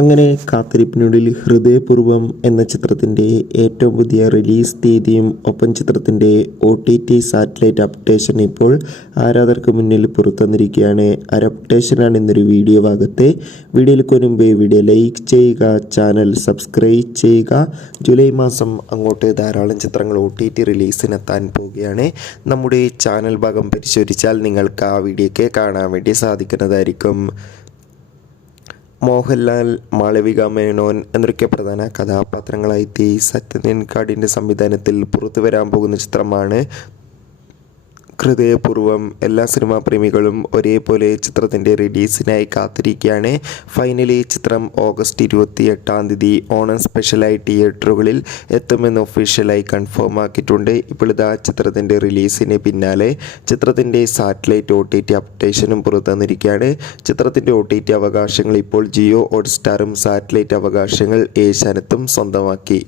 അങ്ങനെ കാത്തിരിപ്പിനുള്ളിൽ ഹൃദയപൂർവ്വം എന്ന ചിത്രത്തിൻ്റെ ഏറ്റവും പുതിയ റിലീസ് തീയതിയും ഒപ്പം ചിത്രത്തിൻ്റെ OTT സാറ്റലൈറ്റ് അപ്ഡേഷൻ ഇപ്പോൾ ആരാധകർക്ക് മുന്നിൽ പുറത്തുവന്നിരിക്കുകയാണ്. അപ്ഡേഷനാണ് ഇന്നൊരു വീഡിയോ ഭാഗത്തെ. വീഡിയോയിലേക്ക് മുൻപ് വീഡിയോ ലൈക്ക് ചെയ്യുക, ചാനൽ സബ്സ്ക്രൈബ് ചെയ്യുക. ജൂലൈ മാസം അങ്ങോട്ട് ധാരാളം ചിത്രങ്ങൾ OTT റിലീസിനെത്താൻ പോവുകയാണ്. നമ്മുടെ ചാനൽ ഭാഗം പരിശോധിച്ചാൽ നിങ്ങൾക്ക് ആ വീഡിയോയ്ക്ക് കാണാൻ വേണ്ടി സാധിക്കുന്നതായിരിക്കും. മോഹൻലാൽ, മാളവിക മേനോൻ എന്നൊക്കെ പ്രധാന കഥാപാത്രങ്ങളായി സത്യൻ കാടിൻ്റെ സംവിധാനത്തിൽ പുറത്തു വരാൻ പോകുന്ന ചിത്രമാണ് ഹൃദയപൂർവ്വം. എല്ലാ സിനിമാ പ്രേമികളും ഒരേപോലെ ചിത്രത്തിൻ്റെ റിലീസിനായി കാത്തിരിക്കുകയാണ്. ഫൈനലി ചിത്രം ഓഗസ്റ്റ് 28 ഓണം സ്പെഷ്യലായി തിയേറ്ററുകളിൽ എത്തുമെന്ന് ഒഫീഷ്യലായി കൺഫേം ആക്കിയിട്ടുണ്ട്. ഇപ്പോഴിതാ ചിത്രത്തിൻ്റെ റിലീസിന് പിന്നാലെ ചിത്രത്തിൻ്റെ സാറ്റലൈറ്റ് OTT അപ്ഡേഷനും പുറത്തുവന്നിരിക്കുകയാണ്. ചിത്രത്തിൻ്റെ OTT അവകാശങ്ങൾ ഇപ്പോൾ ജിയോ ഹോട്ട്സ്റ്റാറും സാറ്റലൈറ്റ് അവകാശങ്ങൾ ഏഷ്യാനെറ്റും സ്വന്തമാക്കി.